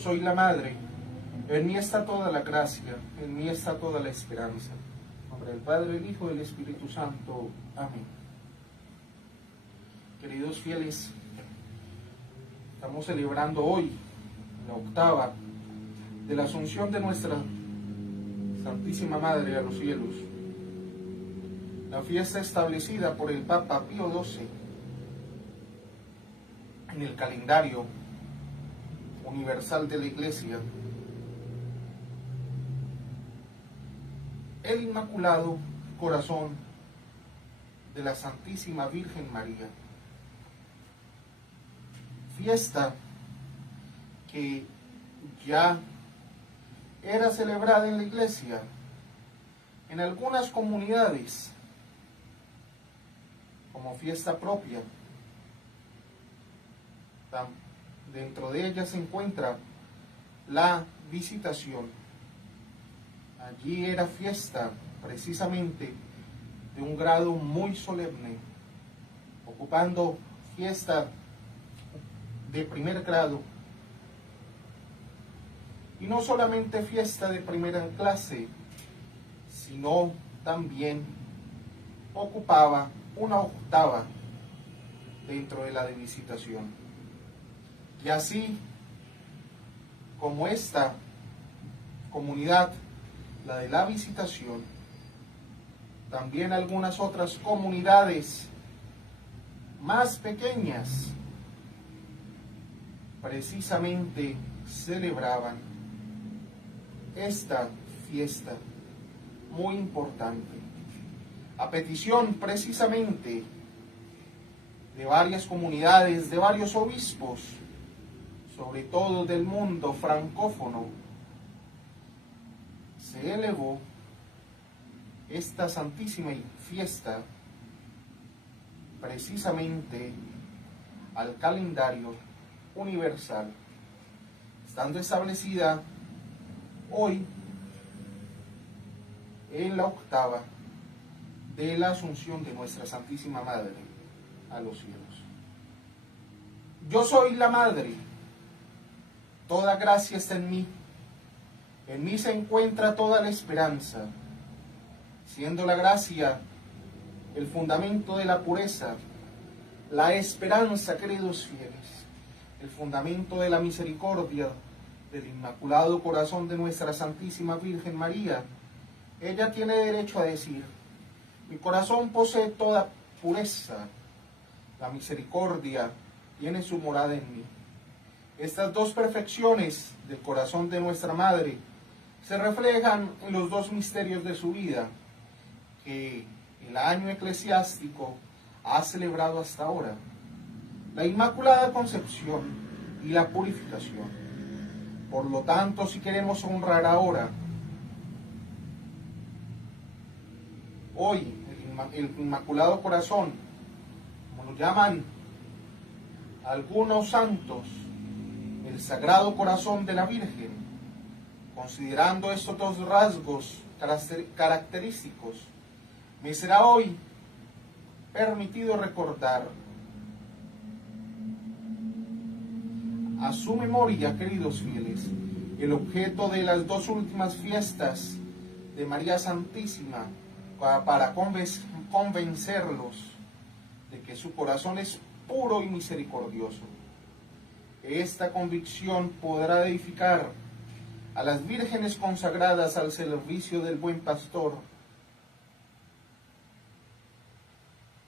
soy la Madre, en mí está toda la gracia, en mí está toda la esperanza. En nombre del Padre, del Hijo y del Espíritu Santo. Amén. Queridos fieles, estamos celebrando hoy la octava de la Asunción de nuestra Santísima Madre a los cielos, la fiesta establecida por el Papa Pío XII en el calendario universal de la Iglesia. El Inmaculado Corazón de la Santísima Virgen María. Fiesta que ya era celebrada en la Iglesia, en algunas comunidades, como fiesta propia. Dentro de ella se encuentra la visitación. Allí era fiesta precisamente de un grado muy solemne, ocupando fiesta de primer grado. Y no solamente fiesta de primera clase, sino también ocupaba una octava dentro de la de visitación. Y así como esta comunidad, la de la visitación, también algunas otras comunidades más pequeñas precisamente celebraban esta fiesta muy importante, a petición precisamente de varias comunidades, de varios obispos, sobre todo del mundo francófono. Se elevó esta santísima fiesta precisamente al calendario universal, estando establecida hoy en la octava de la Asunción de nuestra Santísima Madre a los cielos. Yo soy la Madre, toda gracia está en mí se encuentra toda la esperanza, siendo la gracia el fundamento de la pureza, la esperanza, queridos fieles, el fundamento de la misericordia del Inmaculado Corazón de nuestra Santísima Virgen María. Ella tiene derecho a decir: mi corazón posee toda pureza, la misericordia tiene su morada en mí. Estas dos perfecciones del corazón de nuestra Madre se reflejan en los dos misterios de su vida que el año eclesiástico ha celebrado hasta ahora: la Inmaculada Concepción y la Purificación. Por lo tanto, si queremos honrar ahora, hoy, el Inmaculado Corazón, como lo llaman algunos santos, el Sagrado Corazón de la Virgen, considerando estos dos rasgos característicos, me será hoy permitido recordar a su memoria, queridos fieles, el objeto de las dos últimas fiestas de María Santísima, para convencerlos de que su corazón es puro y misericordioso. Esta convicción podrá edificar a las vírgenes consagradas al servicio del buen pastor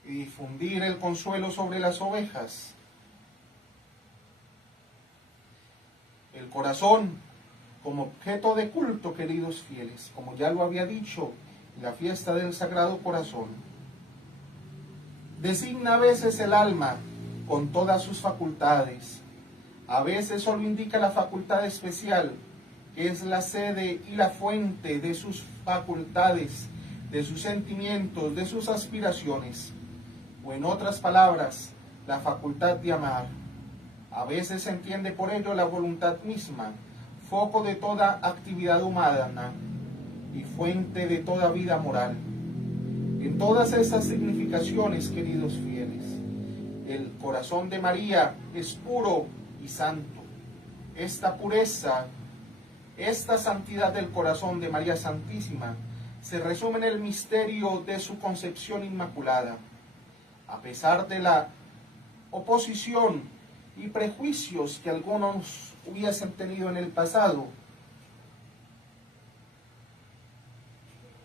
y difundir el consuelo sobre las ovejas. El corazón como objeto de culto, queridos fieles, como ya lo había dicho, la fiesta del Sagrado Corazón, designa a veces el alma con todas sus facultades, a veces solo indica la facultad especial, que es la sede y la fuente de sus facultades, de sus sentimientos, de sus aspiraciones, o en otras palabras, la facultad de amar. A veces se entiende por ello la voluntad misma, foco de toda actividad humana y fuente de toda vida moral. En todas estas significaciones, queridos fieles, el corazón de María es puro y santo. esta pureza, esta santidad del corazón de María Santísima se resume en el misterio de su concepción inmaculada. A pesar de la oposición y prejuicios que algunos hubiesen tenido en el pasado,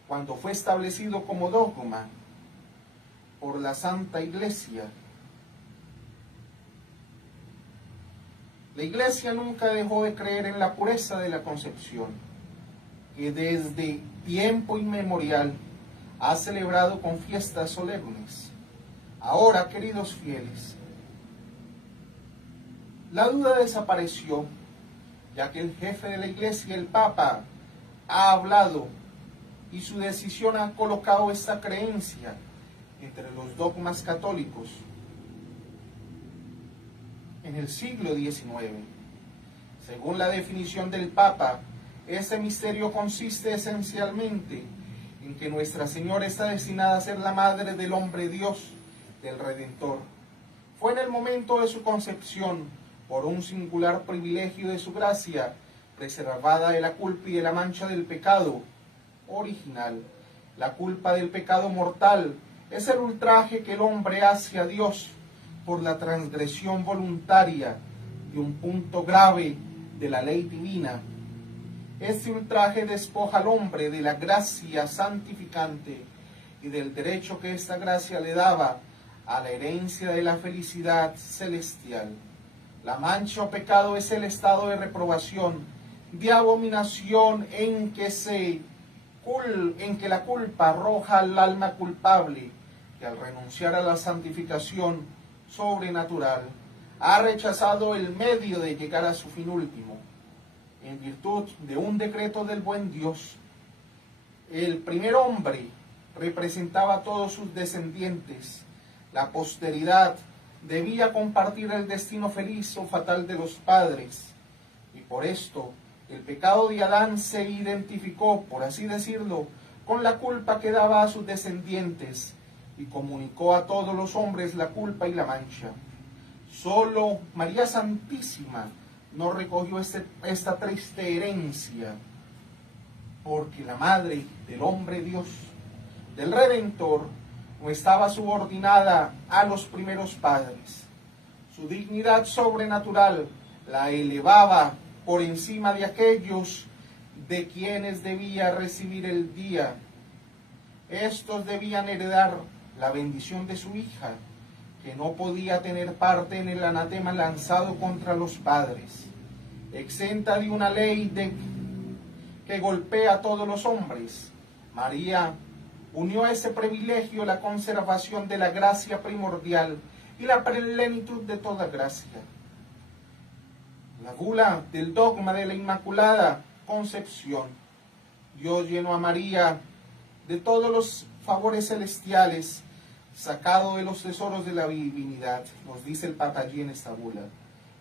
cuando fue establecido como dogma por la Santa Iglesia, la Iglesia nunca dejó de creer en la pureza de la concepción, que desde tiempo inmemorial ha celebrado con fiestas solemnes. Ahora, queridos fieles, la duda desapareció, ya que el jefe de la Iglesia, el Papa, ha hablado y su decisión ha colocado esta creencia entre los dogmas católicos en el siglo XIX. Según la definición del Papa, ese misterio consiste esencialmente en que Nuestra Señora está destinada a ser la Madre del Hombre Dios, del Redentor. Fue en el momento de su concepción, por un singular privilegio de su gracia, preservada de la culpa y de la mancha del pecado original. La culpa del pecado mortal es el ultraje que el hombre hace a Dios por la transgresión voluntaria de un punto grave de la ley divina. Este ultraje despoja al hombre de la gracia santificante y del derecho que esta gracia le daba a la herencia de la felicidad celestial. La mancha o pecado es el estado de reprobación, de abominación en que la culpa arroja al alma culpable, que al renunciar a la santificación sobrenatural ha rechazado el medio de llegar a su fin último. En virtud de un decreto del buen Dios, el primer hombre representaba a todos sus descendientes. La posteridad debía compartir el destino feliz o fatal de los padres, y por esto el pecado de Adán se identificó, por así decirlo, con la culpa que daba a sus descendientes, y comunicó a todos los hombres la culpa y la mancha. Solo María Santísima no recogió esta triste herencia, porque la Madre del Hombre Dios, del Redentor, no estaba subordinada a los primeros padres. Su dignidad sobrenatural la elevaba por encima de aquellos de quienes debía recibir el día. Estos debían heredar la bendición de su hija, que no podía tener parte en el anatema lanzado contra los padres, exenta de una ley que golpea a todos los hombres. María unió a ese privilegio la conservación de la gracia primordial y la plenitud de toda gracia. La gula del dogma de la Inmaculada Concepción. Dios llenó a María de todos los favores celestiales, sacado de los tesoros de la divinidad, nos dice el Papa allí en esta bula.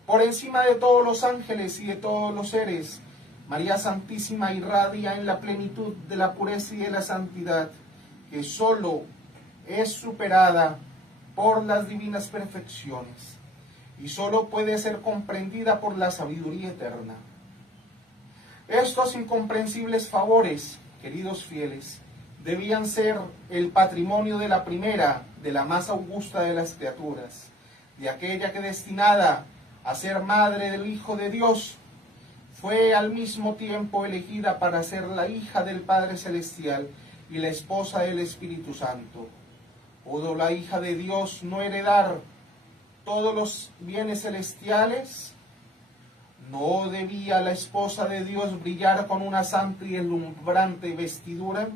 Por encima de todos los ángeles y de todos los seres, María Santísima irradia en la plenitud de la pureza y de la santidad, que sólo es superada por las divinas perfecciones y sólo puede ser comprendida por la sabiduría eterna. Estos incomprensibles favores, queridos fieles, debían ser el patrimonio de la primera, de la más augusta de las criaturas, de aquella que, destinada a ser madre del Hijo de Dios, fue al mismo tiempo elegida para ser la hija del Padre Celestial y la esposa del Espíritu Santo. ¿Pudo la hija de Dios no heredar todos los bienes celestiales? ¿No debía la esposa de Dios brillar con una santa y deslumbrante vestidura?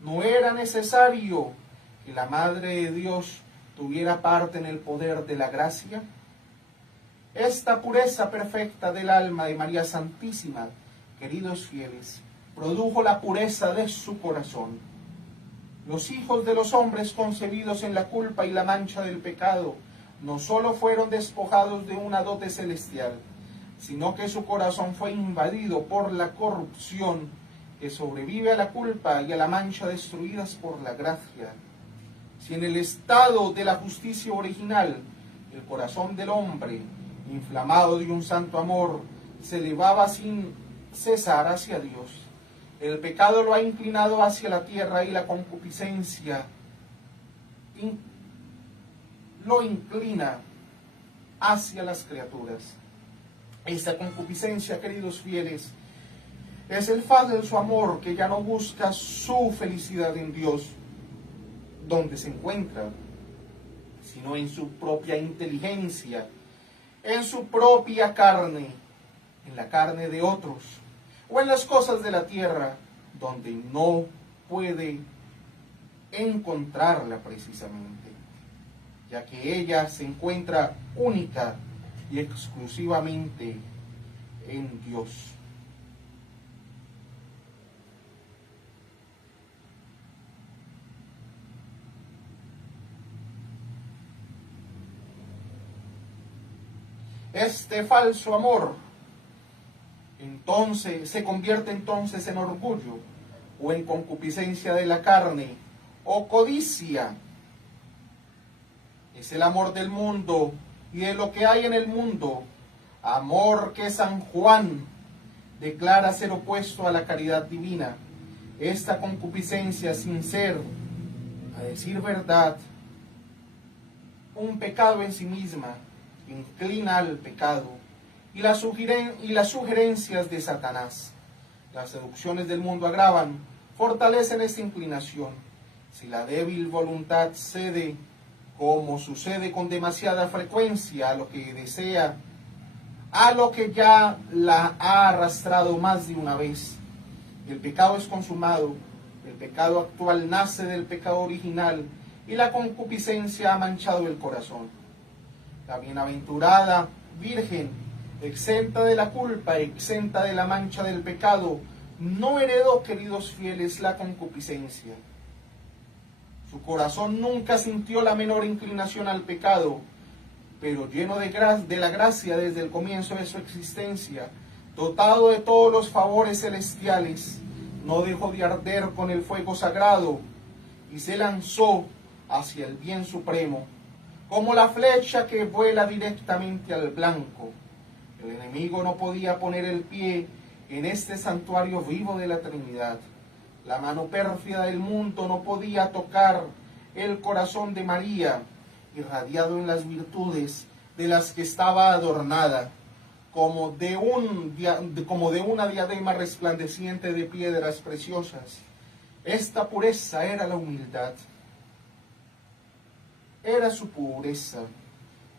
¿No era necesario que la Madre de Dios tuviera parte en el poder de la gracia? Esta pureza perfecta del alma de María Santísima, queridos fieles, produjo la pureza de su corazón. Los hijos de los hombres concebidos en la culpa y la mancha del pecado no solo fueron despojados de una dote celestial, sino que su corazón fue invadido por la corrupción que sobrevive a la culpa y a la mancha destruidas por la gracia. Si en el estado de la justicia original el corazón del hombre inflamado de un santo amor, se elevaba sin cesar hacia Dios. El pecado lo ha inclinado hacia la tierra y la concupiscencia lo inclina hacia las criaturas. Esta concupiscencia, queridos fieles, es el falso amor que ya no busca su felicidad en Dios, donde se encuentra, sino en su propia inteligencia, en su propia carne, en la carne de otros, o en las cosas de la tierra, donde no puede encontrarla precisamente, ya que ella se encuentra única y exclusivamente en Dios. Este falso amor entonces se convierte entonces en orgullo o en concupiscencia de la carne o codicia. Es el amor del mundo y de lo que hay en el mundo, amor que San Juan declara ser opuesto a la caridad divina. Esta concupiscencia, sin ser, a decir verdad, un pecado en sí misma, inclina al pecado y las sugerencias de Satanás. Las seducciones del mundo agravan, fortalecen esta inclinación. Si la débil voluntad cede, como sucede con demasiada frecuencia, a lo que desea, a lo que ya la ha arrastrado más de una vez, el pecado es consumado. El pecado actual nace del pecado original y la concupiscencia ha manchado el corazón. La bienaventurada Virgen, exenta de la culpa, exenta de la mancha del pecado, no heredó, queridos fieles, la concupiscencia. Su corazón nunca sintió la menor inclinación al pecado, pero lleno de la gracia desde el comienzo de su existencia, dotado de todos los favores celestiales, no dejó de arder con el fuego sagrado y se lanzó hacia el bien supremo, como la flecha que vuela directamente al blanco. El enemigo no podía poner el pie en este santuario vivo de la Trinidad. La mano pérfida del mundo no podía tocar el corazón de María, irradiado en las virtudes de las que estaba adornada, como de una diadema resplandeciente de piedras preciosas. Esta pureza era la humildad. Era su pureza.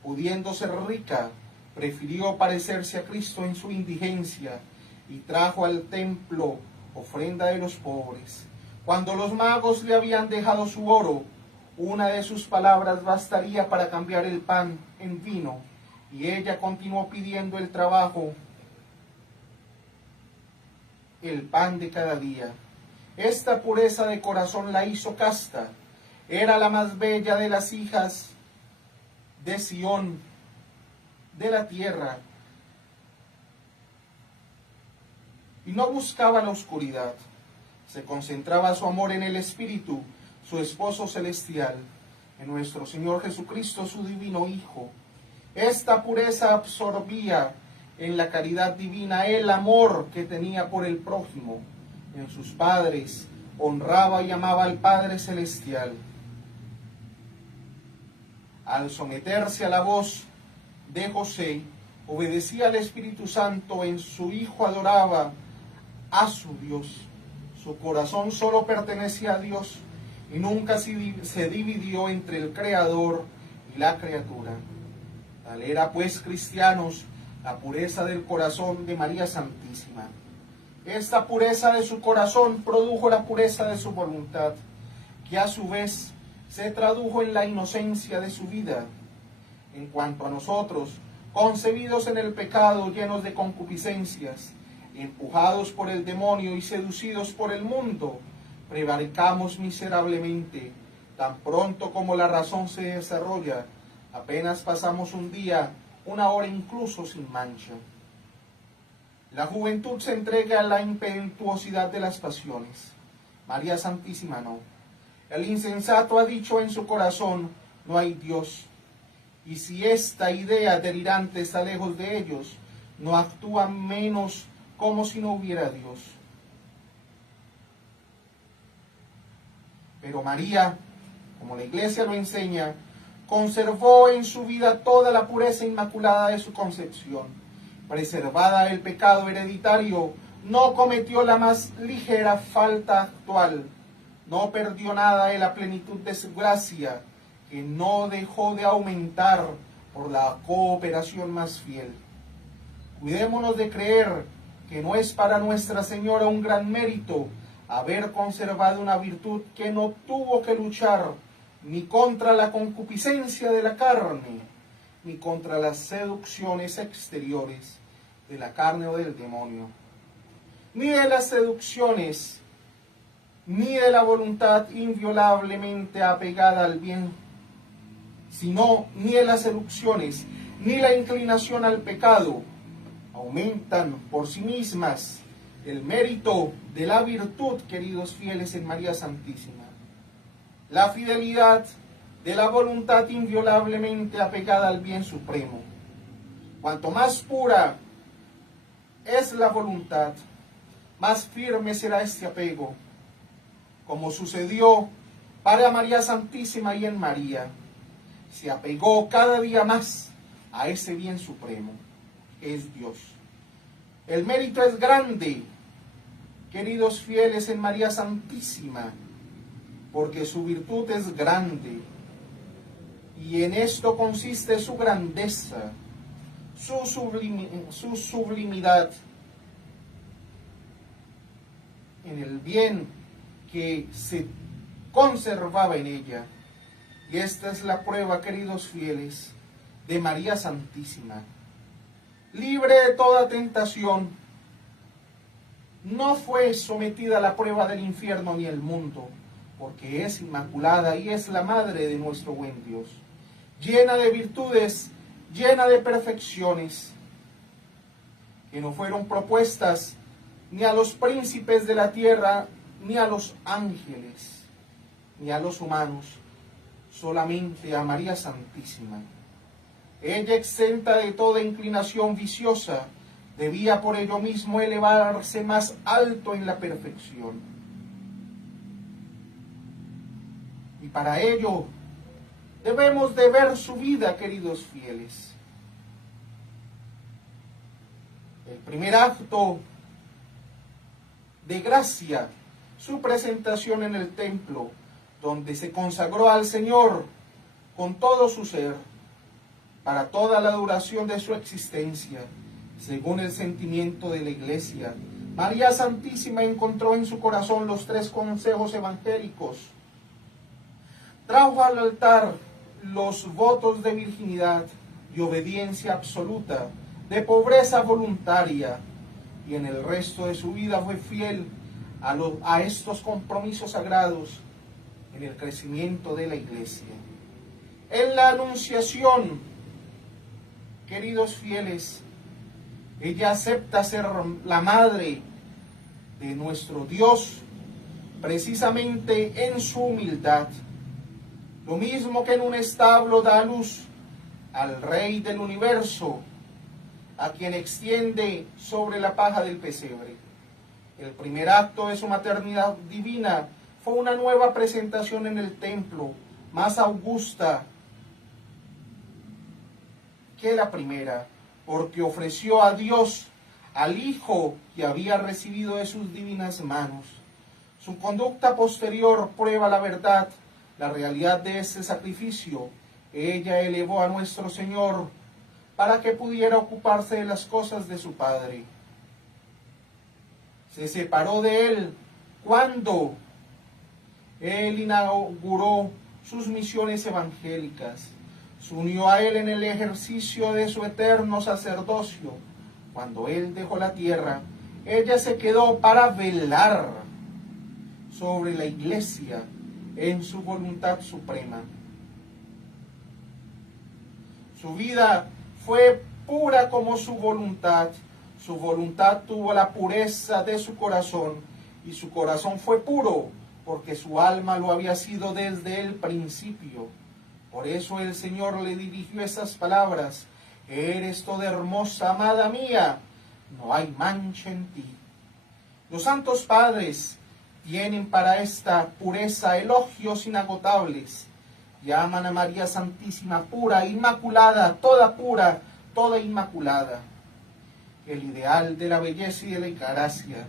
Pudiendo ser rica, prefirió parecerse a Cristo en su indigencia y trajo al templo ofrenda de los pobres. Cuando los magos le habían dejado su oro, una de sus palabras bastaría para cambiar el pan en vino, y ella continuó pidiendo el trabajo, el pan de cada día. Esta pureza de corazón la hizo casta. Era la más bella de las hijas de Sión, de la tierra, y no buscaba la oscuridad. Se concentraba su amor en el Espíritu, su esposo celestial, en nuestro Señor Jesucristo, su divino Hijo. Esta pureza absorbía en la caridad divina el amor que tenía por el prójimo. En sus padres honraba y amaba al Padre Celestial. Al someterse a la voz de José, obedecía al Espíritu Santo. En su Hijo adoraba a su Dios. Su corazón solo pertenecía a Dios y nunca se dividió entre el Creador y la criatura. Tal era, pues, cristianos, la pureza del corazón de María Santísima. Esta pureza de su corazón produjo la pureza de su voluntad, que a su vez se tradujo en la inocencia de su vida. En cuanto a nosotros, concebidos en el pecado, llenos de concupiscencias, empujados por el demonio y seducidos por el mundo, prevaricamos miserablemente. Tan pronto como la razón se desarrolla, apenas pasamos un día, una hora incluso sin mancha. La juventud se entrega a la impetuosidad de las pasiones. María Santísima no. El insensato ha dicho en su corazón, no hay Dios. y si esta idea delirante está lejos de ellos, no actúan menos como si no hubiera Dios. Pero María, como la Iglesia lo enseña, conservó en su vida toda la pureza inmaculada de su concepción. Preservada del pecado hereditario, no cometió la más ligera falta actual, no perdió nada de la plenitud de su gracia, que no dejó de aumentar por la cooperación más fiel. Cuidémonos de creer que no es para Nuestra Señora un gran mérito haber conservado una virtud que no tuvo que luchar ni contra la concupiscencia de la carne, ni contra las seducciones exteriores de la carne o del demonio, ni de las seducciones, ni de la voluntad inviolablemente apegada al bien, sino ni de las seducciones, ni la inclinación al pecado, aumentan por sí mismas el mérito de la virtud, queridos fieles en María Santísima. La fidelidad de la voluntad inviolablemente apegada al bien supremo. Cuanto más pura es la voluntad, más firme será este apego, como sucedió para María Santísima y en María. Se apegó cada día más a ese bien supremo, que es Dios. El mérito es grande, queridos fieles en María Santísima, porque su virtud es grande, y en esto consiste su grandeza, su sublimidad, en el bien que se conservaba en ella. Y esta es la prueba, queridos fieles, de María Santísima. Libre de toda tentación, no fue sometida a la prueba del infierno ni el mundo, porque es inmaculada y es la madre de nuestro buen Dios, llena de virtudes, llena de perfecciones, que no fueron propuestas ni a los príncipes de la tierra, ni a los ángeles, ni a los humanos, solamente a María Santísima. Ella, exenta de toda inclinación viciosa, debía por ello mismo elevarse más alto en la perfección. Y para ello debemos de ver su vida, queridos fieles. El primer acto de gracia, su presentación en el templo, donde se consagró al Señor con todo su ser, para toda la duración de su existencia, según el sentimiento de la Iglesia. María Santísima encontró en su corazón los 3 consejos evangélicos. Trajo al altar los votos de virginidad y obediencia absoluta, de pobreza voluntaria, y en el resto de su vida fue fiel a estos compromisos sagrados en el crecimiento de la Iglesia. En la Anunciación, queridos fieles, ella acepta ser la madre de nuestro Dios, precisamente en su humildad. Lo mismo que en un establo da a luz al Rey del universo, a quien extiende sobre la paja del pesebre. El primer acto de su maternidad divina fue una nueva presentación en el templo, más augusta que la primera, porque ofreció a Dios al Hijo que había recibido de sus divinas manos. Su conducta posterior prueba la verdad, la realidad de este sacrificio. Ella elevó a nuestro Señor para que pudiera ocuparse de las cosas de su Padre. Se separó de Él cuando Él inauguró sus misiones evangélicas. Se unió a Él en el ejercicio de su eterno sacerdocio. Cuando Él dejó la tierra, ella se quedó para velar sobre la Iglesia en su voluntad suprema. Su vida fue pura como su voluntad. Su voluntad tuvo la pureza de su corazón, y su corazón fue puro, porque su alma lo había sido desde el principio. Por eso el Señor le dirigió esas palabras: eres toda hermosa, amada mía, no hay mancha en ti. Los santos padres tienen para esta pureza elogios inagotables. Llaman a María Santísima pura, toda inmaculada. El ideal de la belleza y de la gracia,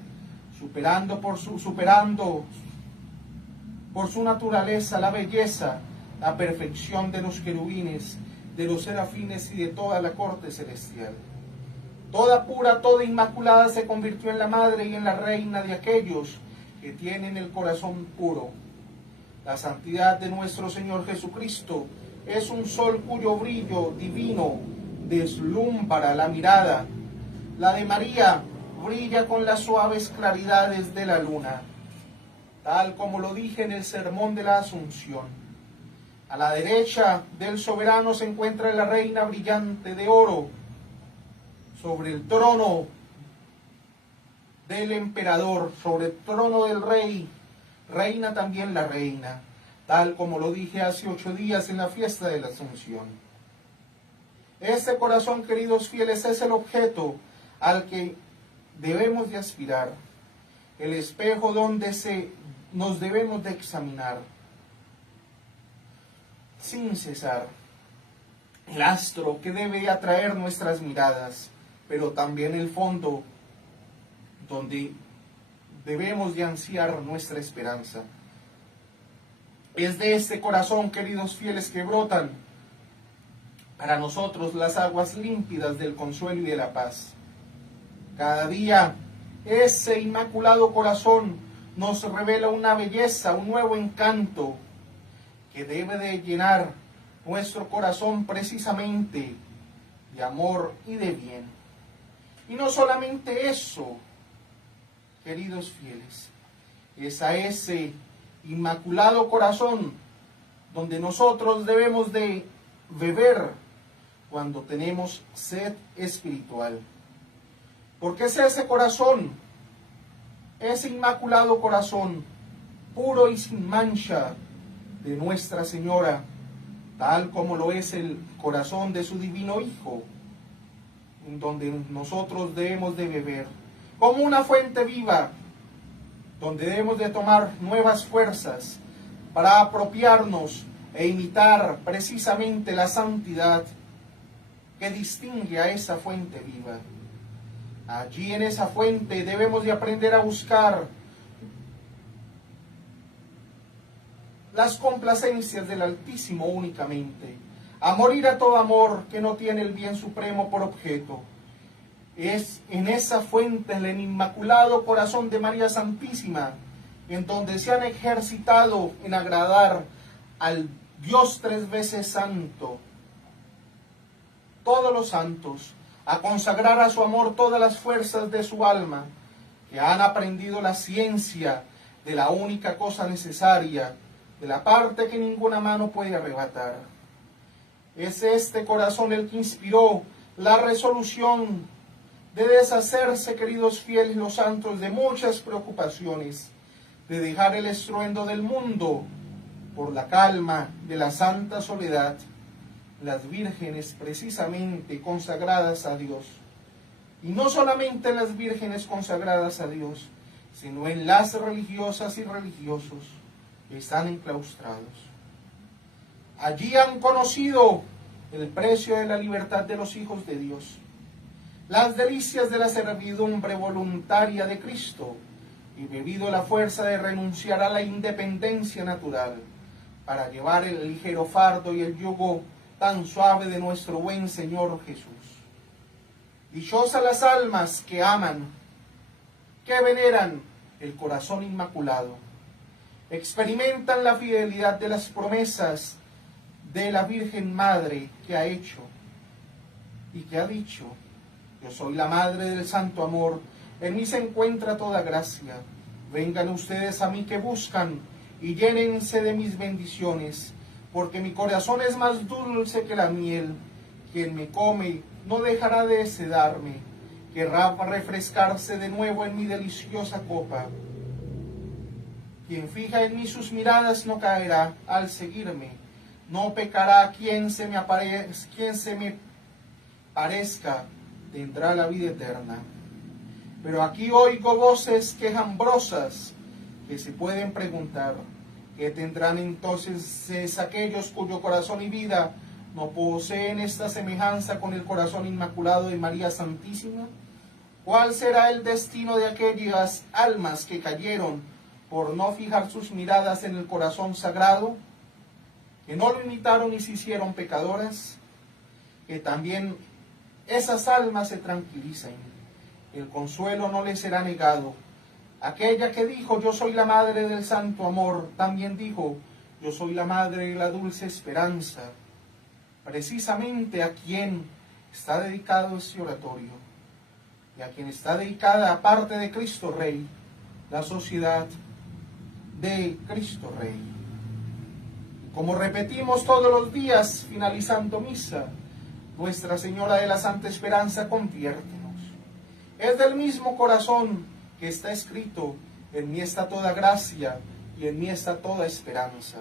superando por su naturaleza la belleza, la perfección de los querubines, de los serafines y de toda la corte celestial. Toda pura, toda inmaculada se convirtió en la madre y en la reina de aquellos que tienen el corazón puro. La santidad de nuestro Señor Jesucristo es un sol cuyo brillo divino deslumbra la mirada. La de María brilla con las suaves claridades de la luna, tal como lo dije en el sermón de la Asunción. A la derecha del soberano se encuentra la reina brillante de oro. Sobre el trono del emperador, sobre el trono del rey, reina también la reina, tal como lo dije hace 8 días en la fiesta de la Asunción. Este corazón, queridos fieles, es el objeto al que debemos de aspirar, el espejo donde nos debemos de examinar sin cesar, el astro que debe atraer nuestras miradas, pero también el fondo donde debemos de ansiar nuestra esperanza. Es de este corazón, queridos fieles, que brotan para nosotros las aguas límpidas del consuelo y de la paz. Cada día ese inmaculado corazón nos revela una belleza, un nuevo encanto que debe de llenar nuestro corazón precisamente de amor y de bien. Y no solamente eso, queridos fieles, es a ese inmaculado corazón donde nosotros debemos de beber cuando tenemos sed espiritual. Porque es ese corazón, ese inmaculado corazón, puro y sin mancha de Nuestra Señora, tal como lo es el corazón de su divino Hijo, en donde nosotros debemos de beber, como una fuente viva, donde debemos de tomar nuevas fuerzas para apropiarnos e imitar precisamente la santidad que distingue a esa fuente viva. Allí en esa fuente debemos de aprender a buscar las complacencias del Altísimo únicamente, a morir a todo amor que no tiene el bien supremo por objeto. Es en esa fuente, en el inmaculado corazón de María Santísima, en donde se han ejercitado en agradar al Dios 3 veces santo, todos los santos, a consagrar a su amor todas las fuerzas de su alma, que han aprendido la ciencia de la única cosa necesaria, de la parte que ninguna mano puede arrebatar. Es este corazón el que inspiró la resolución de deshacerse, queridos fieles, los santos, de muchas preocupaciones, de dejar el estruendo del mundo por la calma de la santa soledad, las vírgenes precisamente consagradas a Dios. Y no solamente las vírgenes consagradas a Dios, sino en las religiosas y religiosos que están enclaustrados. Allí han conocido el precio de la libertad de los hijos de Dios, las delicias de la servidumbre voluntaria de Cristo, y bebido la fuerza de renunciar a la independencia natural para llevar el ligero fardo y el yugo tan suave de nuestro buen Señor Jesús. Dichosas las almas que aman, que veneran el corazón inmaculado, experimentan la fidelidad de las promesas de la Virgen Madre que ha hecho y que ha dicho: yo soy la Madre del Santo Amor, en mí se encuentra toda gracia. Vengan ustedes a mí que buscan y llénense de mis bendiciones, porque mi corazón es más dulce que la miel. Quien me come no dejará de sedarme, querrá refrescarse de nuevo en mi deliciosa copa. Quien fija en mí sus miradas no caerá al seguirme, No pecará quien se me parezca, tendrá la vida eterna. Pero aquí oigo voces quejumbrosas que se pueden preguntar, ¿qué tendrán entonces aquellos cuyo corazón y vida no poseen esta semejanza con el corazón inmaculado de María Santísima? ¿Cuál será el destino de aquellas almas que cayeron por no fijar sus miradas en el corazón sagrado? Que no lo imitaron y se hicieron pecadoras. Que también esas almas se tranquilicen. El consuelo no les será negado. Aquella que dijo, yo soy la madre del santo amor, también dijo, yo soy la madre de la dulce esperanza. Precisamente a quien está dedicado este oratorio y a quien está dedicada, aparte de Cristo Rey, la sociedad de Cristo Rey. Como repetimos todos los días, finalizando misa, Nuestra Señora de la Santa Esperanza, conviértenos. Es del mismo corazón que está escrito, en mí está toda gracia y en mí está toda esperanza.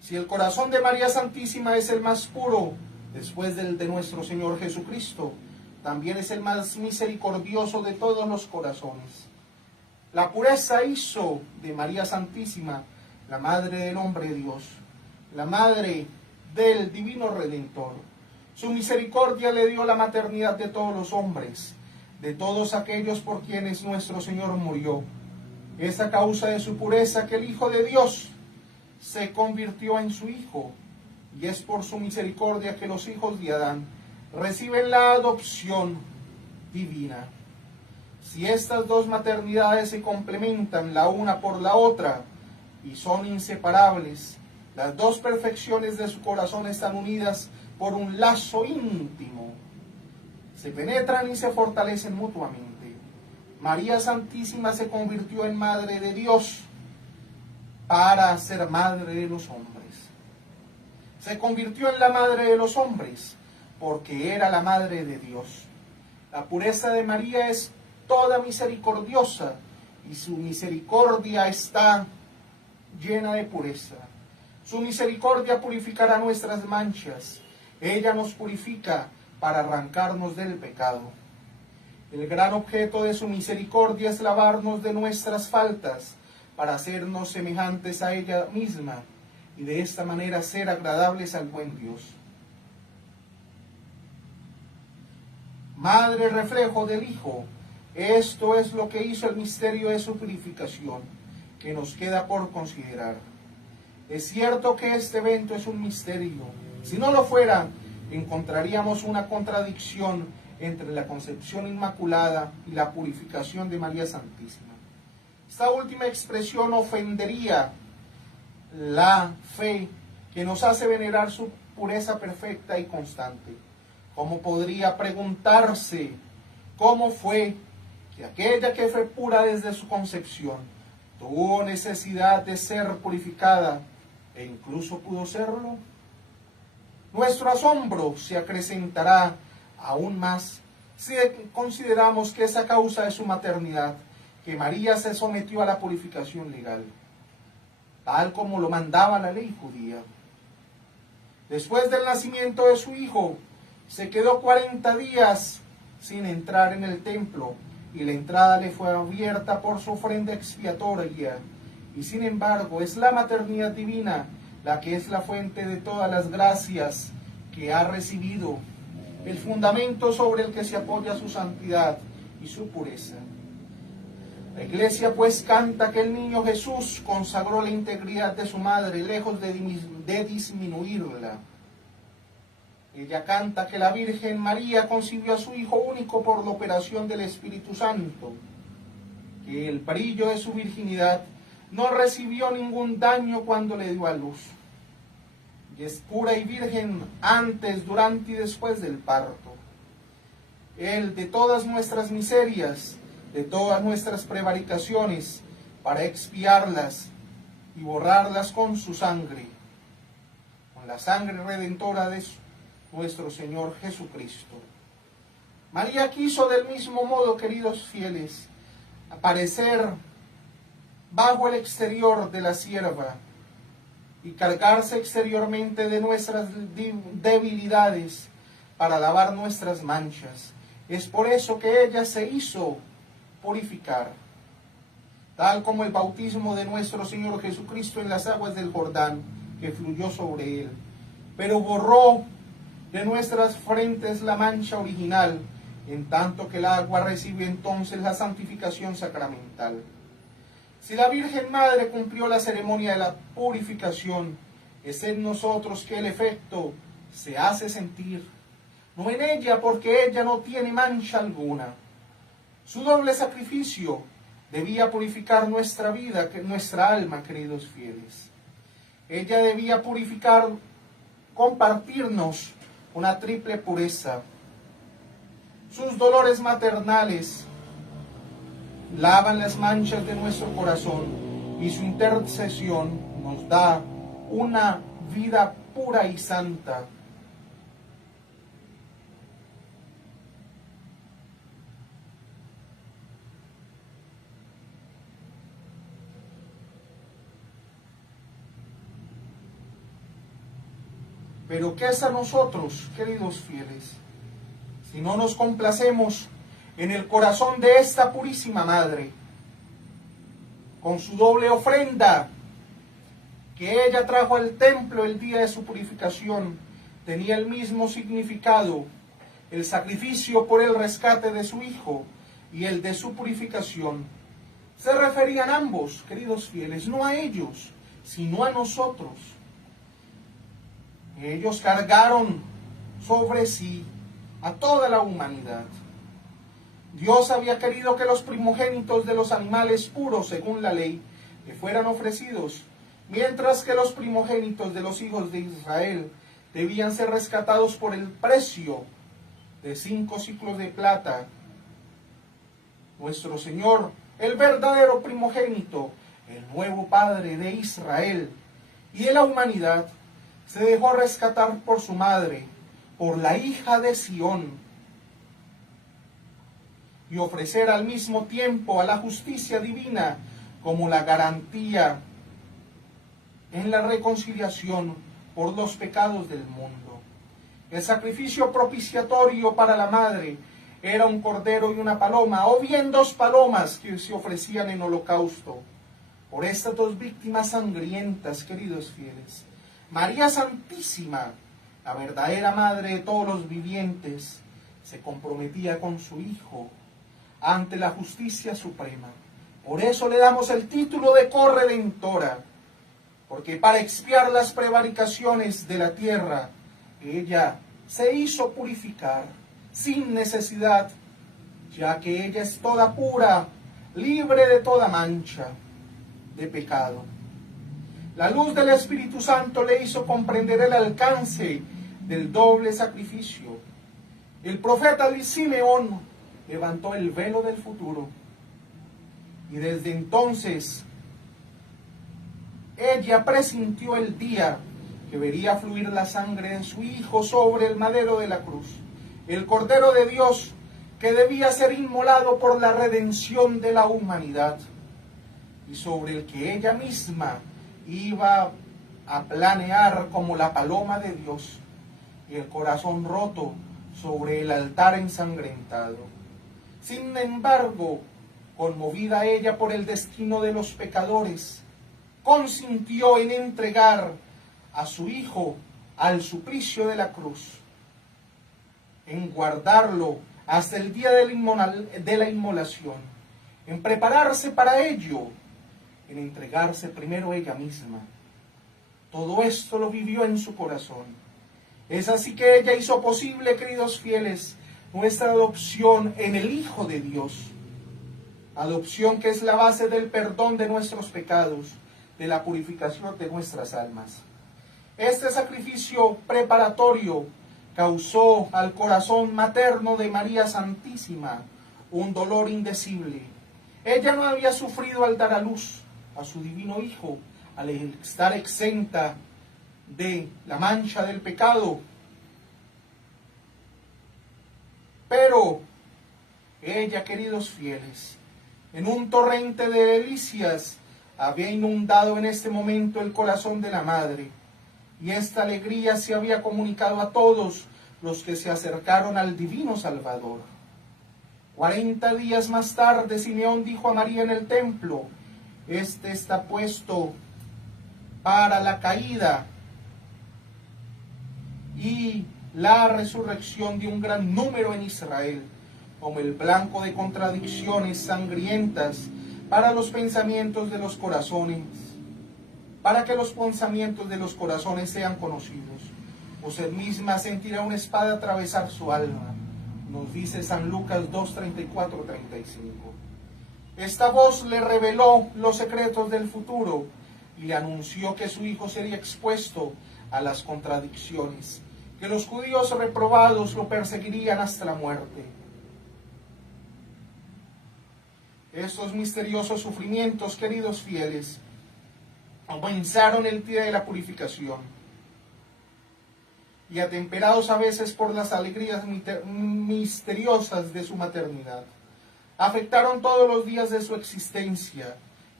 Si el corazón de María Santísima es el más puro, después del de nuestro Señor Jesucristo, también es el más misericordioso de todos los corazones. La pureza hizo de María Santísima la Madre del Hombre Dios, la Madre del Divino Redentor. Su misericordia le dio la maternidad de todos los hombres, de todos aquellos por quienes nuestro Señor murió. Es a causa de su pureza que el Hijo de Dios se convirtió en su Hijo, y es por su misericordia que los hijos de Adán reciben la adopción divina. Si estas dos maternidades se complementan la una por la otra y son inseparables, las dos perfecciones de su corazón están unidas por un lazo íntimo. Se penetran y se fortalecen mutuamente. María Santísima se convirtió en Madre de Dios para ser Madre de los hombres. Se convirtió en la Madre de los hombres porque era la Madre de Dios. La pureza de María es toda misericordiosa y su misericordia está llena de pureza. Su misericordia purificará nuestras manchas. Ella nos purifica para arrancarnos del pecado. El gran objeto de su misericordia es lavarnos de nuestras faltas para hacernos semejantes a ella misma y de esta manera ser agradables al buen Dios. Madre reflejo del Hijo, esto es lo que hizo el misterio de su purificación, que nos queda por considerar. Es cierto que este evento es un misterio. Si no lo fuera, encontraríamos una contradicción entre la concepción inmaculada y la purificación de María Santísima. Esta última expresión ofendería la fe que nos hace venerar su pureza perfecta y constante. ¿Cómo podría preguntarse cómo fue que aquella que fue pura desde su concepción tuvo necesidad de ser purificada e incluso pudo serlo? Nuestro asombro se acrecentará aún más si consideramos que es a causa de su maternidad que María se sometió a la purificación legal, tal como lo mandaba la ley judía. Después del nacimiento de su hijo, se quedó 40 días sin entrar en el templo, y la entrada le fue abierta por su ofrenda expiatoria. Y sin embargo, es la maternidad divina la que es la fuente de todas las gracias que ha recibido, el fundamento sobre el que se apoya su santidad y su pureza. La Iglesia pues canta que el niño Jesús consagró la integridad de su madre, lejos de disminuirla. Ella canta que la Virgen María concibió a su Hijo único por la operación del Espíritu Santo, que el brillo de su virginidad no recibió ningún daño cuando le dio a luz, y es pura y virgen antes, durante y después del parto. Él de todas nuestras miserias, de todas nuestras prevaricaciones, para expiarlas y borrarlas con su sangre, con la sangre redentora de nuestro Señor Jesucristo. María quiso del mismo modo, queridos fieles, aparecer bajo el exterior de la sierva y cargarse exteriormente de nuestras debilidades para lavar nuestras manchas. Es por eso que ella se hizo purificar, tal como el bautismo de nuestro Señor Jesucristo en las aguas del Jordán, que fluyó sobre él, pero borró de nuestras frentes la mancha original, en tanto que el agua recibe entonces la santificación sacramental. Si la Virgen Madre cumplió la ceremonia de la purificación, es en nosotros que el efecto se hace sentir, no en ella, porque ella no tiene mancha alguna. Su doble sacrificio debía purificar nuestra vida, nuestra alma, queridos fieles. Ella debía purificar, compartirnos una triple pureza. Sus dolores maternales lavan las manchas de nuestro corazón y su intercesión nos da una vida pura y santa. Pero ¿qué es a nosotros, queridos fieles, si no nos complacemos en el corazón de esta purísima Madre, con su doble ofrenda que ella trajo al templo el día de su purificación? Tenía el mismo significado, el sacrificio por el rescate de su Hijo y el de su purificación. Se referían ambos, queridos fieles, no a ellos, sino a nosotros. Ellos cargaron sobre sí a toda la humanidad. Dios había querido que los primogénitos de los animales puros, según la ley, le fueran ofrecidos, mientras que los primogénitos de los hijos de Israel debían ser rescatados por el precio de 5 siclos de plata. Nuestro Señor, el verdadero primogénito, el nuevo Padre de Israel y de la humanidad, se dejó rescatar por su madre, por la hija de Sión, y ofrecer al mismo tiempo a la justicia divina como la garantía en la reconciliación por los pecados del mundo. El sacrificio propiciatorio para la madre era un cordero y una paloma, o bien 2 palomas que se ofrecían en holocausto. Por estas 2 víctimas sangrientas, queridos fieles, María Santísima, la verdadera madre de todos los vivientes, se comprometía con su Hijo ante la justicia suprema. Por eso le damos el título de corredentora, porque para expiar las prevaricaciones de la tierra, ella se hizo purificar sin necesidad, ya que ella es toda pura, libre de toda mancha de pecado. La luz del Espíritu Santo le hizo comprender el alcance del doble sacrificio. El profeta Simeón levantó el velo del futuro, y desde entonces ella presintió el día que vería fluir la sangre de su Hijo sobre el madero de la cruz, el Cordero de Dios que debía ser inmolado por la redención de la humanidad, y sobre el que ella misma iba a planear como la paloma de Dios, y el corazón roto sobre el altar ensangrentado. Sin embargo, conmovida ella por el destino de los pecadores, consintió en entregar a su Hijo al suplicio de la cruz, en guardarlo hasta el día de la inmolación, en prepararse para ello, en entregarse primero ella misma. Todo esto lo vivió en su corazón. Es así que ella hizo posible, queridos fieles, nuestra adopción en el Hijo de Dios. Adopción que es la base del perdón de nuestros pecados, de la purificación de nuestras almas. Este sacrificio preparatorio causó al corazón materno de María Santísima un dolor indecible. Ella no había sufrido al dar a luz a su divino Hijo, al estar exenta de la mancha del pecado. Pero ella, queridos fieles, en un torrente de delicias, había inundado en este momento el corazón de la madre, y esta alegría se había comunicado a todos los que se acercaron al divino Salvador. 40 días más tarde, Simeón dijo a María en el templo: este está puesto para la caída y la resurrección de un gran número en Israel, como el blanco de contradicciones sangrientas para los pensamientos de los corazones, para que los pensamientos de los corazones sean conocidos. Usted misma sentirá una espada atravesar su alma, nos dice San Lucas 2:34-35. Esta voz le reveló los secretos del futuro y le anunció que su hijo sería expuesto a las contradicciones, que los judíos reprobados lo perseguirían hasta la muerte. Estos misteriosos sufrimientos, queridos fieles, comenzaron el día de la purificación, y atemperados a veces por las alegrías misteriosas de su maternidad, afectaron todos los días de su existencia,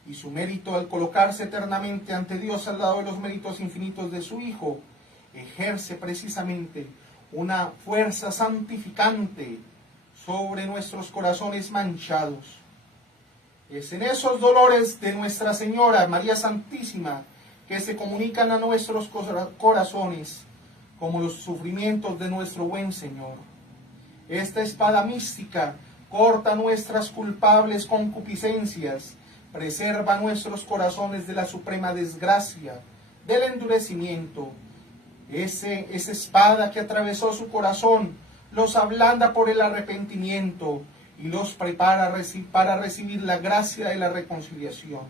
y su mérito al colocarse eternamente ante Dios al lado de los méritos infinitos de su Hijo, ejerce precisamente una fuerza santificante sobre nuestros corazones manchados. Es en esos dolores de Nuestra Señora, María Santísima, que se comunican a nuestros corazones como los sufrimientos de nuestro buen Señor. Esta espada mística corta nuestras culpables concupiscencias, preserva nuestros corazones de la suprema desgracia, del endurecimiento. Esa espada que atravesó su corazón los ablanda por el arrepentimiento y los prepara para recibir la gracia de la reconciliación,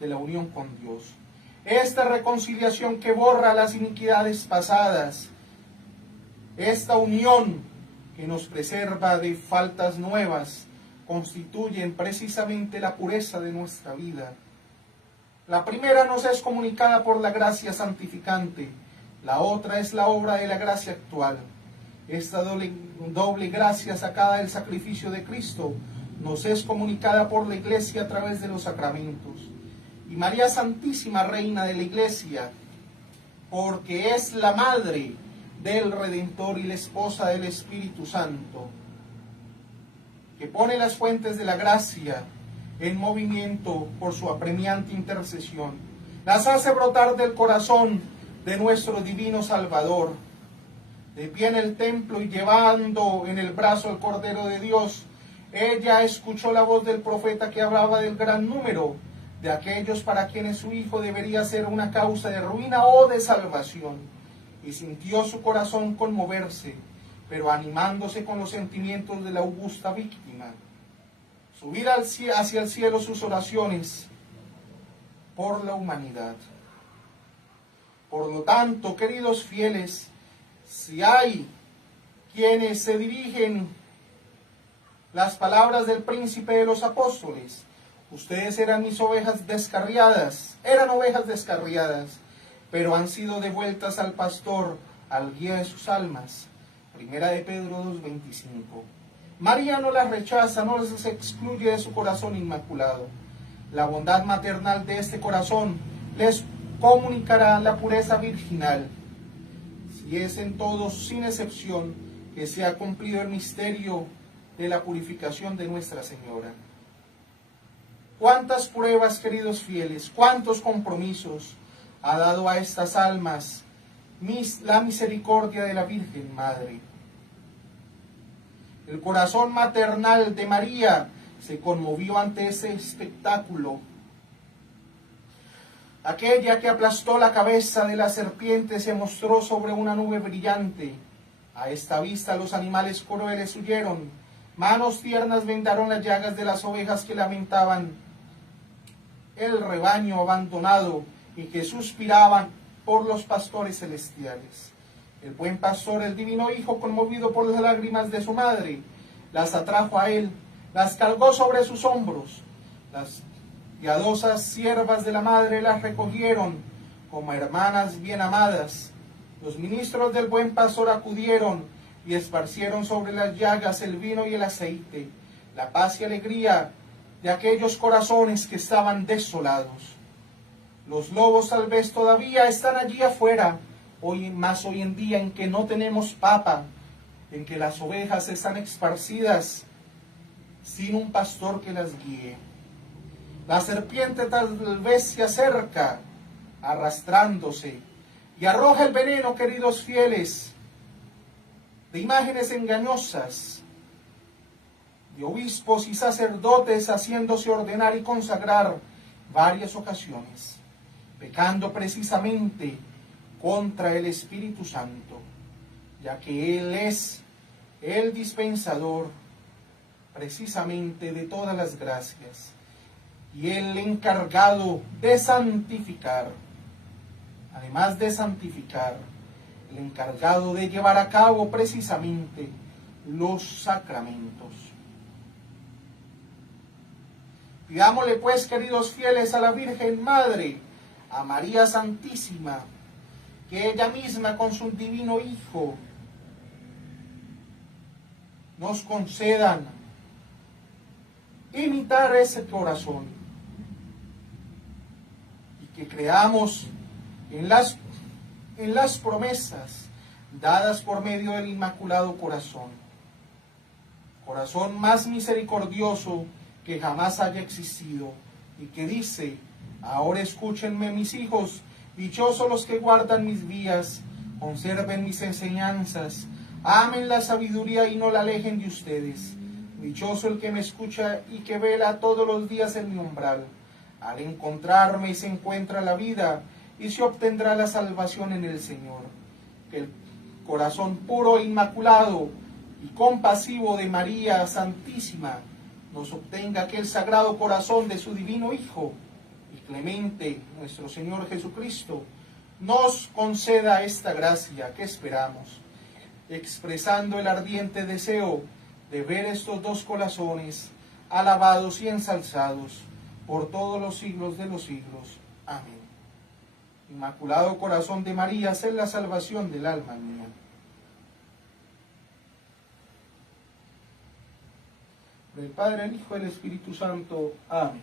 de la unión con Dios. Esta reconciliación que borra las iniquidades pasadas, esta unión que nos preserva de faltas nuevas, constituyen precisamente la pureza de nuestra vida. La primera nos es comunicada por la gracia santificante, la otra es la obra de la gracia actual. Esta doble gracia sacada del sacrificio de Cristo nos es comunicada por la Iglesia a través de los sacramentos. Y María Santísima, Reina de la Iglesia, porque es la Madre del Redentor y la esposa del Espíritu Santo, que pone las fuentes de la gracia en movimiento por su apremiante intercesión, las hace brotar del corazón de nuestro divino Salvador. De pie en el templo y llevando en el brazo el Cordero de Dios, ella escuchó la voz del profeta que hablaba del gran número de aquellos para quienes su Hijo debería ser una causa de ruina o de salvación, y sintió su corazón conmoverse, pero animándose con los sentimientos de la augusta víctima, subir hacia el cielo sus oraciones por la humanidad. Por lo tanto, queridos fieles, si hay quienes se dirigen las palabras del príncipe de los apóstoles: ustedes eran mis ovejas descarriadas, eran ovejas descarriadas, pero han sido devueltas al pastor, al guía de sus almas. Primera de Pedro 2:25. María no las rechaza, no las excluye de su corazón inmaculado. La bondad maternal de este corazón les comunicará la pureza virginal. Si es en todos, sin excepción, que se ha cumplido el misterio de la purificación de Nuestra Señora. Cuántas pruebas, queridos fieles, cuántos compromisos ha dado a estas almas la misericordia de la Virgen Madre. El corazón maternal de María se conmovió ante ese espectáculo. Aquella que aplastó la cabeza de la serpiente se mostró sobre una nube brillante. A esta vista los animales crueles huyeron. Manos tiernas vendaron las llagas de las ovejas que lamentaban el rebaño abandonado y que suspiraban por los pastores celestiales. El buen pastor, el divino Hijo, conmovido por las lágrimas de su madre, las atrajo a él, las cargó sobre sus hombros. Las piadosas siervas de la madre las recogieron como hermanas bien amadas. Los ministros del buen pastor acudieron y esparcieron sobre las llagas el vino y el aceite, la paz y alegría de aquellos corazones que estaban desolados. Los lobos tal vez todavía están allí afuera, hoy en día en que no tenemos papa, en que las ovejas están esparcidas sin un pastor que las guíe. La serpiente tal vez se acerca arrastrándose y arroja el veneno, queridos fieles, de imágenes engañosas, de obispos y sacerdotes haciéndose ordenar y consagrar varias ocasiones, pecando precisamente contra el Espíritu Santo, ya que Él es el dispensador precisamente de todas las gracias y el encargado de santificar, además de santificar, el encargado de llevar a cabo precisamente los sacramentos. Pidámosle pues, queridos fieles, a la Virgen Madre, a María Santísima, que ella misma con su divino Hijo nos concedan imitar ese corazón y que creamos en las promesas dadas por medio del Inmaculado Corazón, corazón más misericordioso que jamás haya existido, y que dice: ahora escúchenme, mis hijos, dichosos los que guardan mis vías, conserven mis enseñanzas, amen la sabiduría y no la alejen de ustedes. Dichoso el que me escucha y que vela todos los días en mi umbral. Al encontrarme se encuentra la vida y se obtendrá la salvación en el Señor. Que el corazón puro e inmaculado y compasivo de María Santísima nos obtenga aquel sagrado corazón de su divino Hijo, y clemente nuestro Señor Jesucristo nos conceda esta gracia que esperamos, expresando el ardiente deseo de ver estos dos corazones alabados y ensalzados por todos los siglos de los siglos. Amén. Inmaculado Corazón de María, sé la salvación del alma mía. Del Padre, el Hijo y el Espíritu Santo. Amén.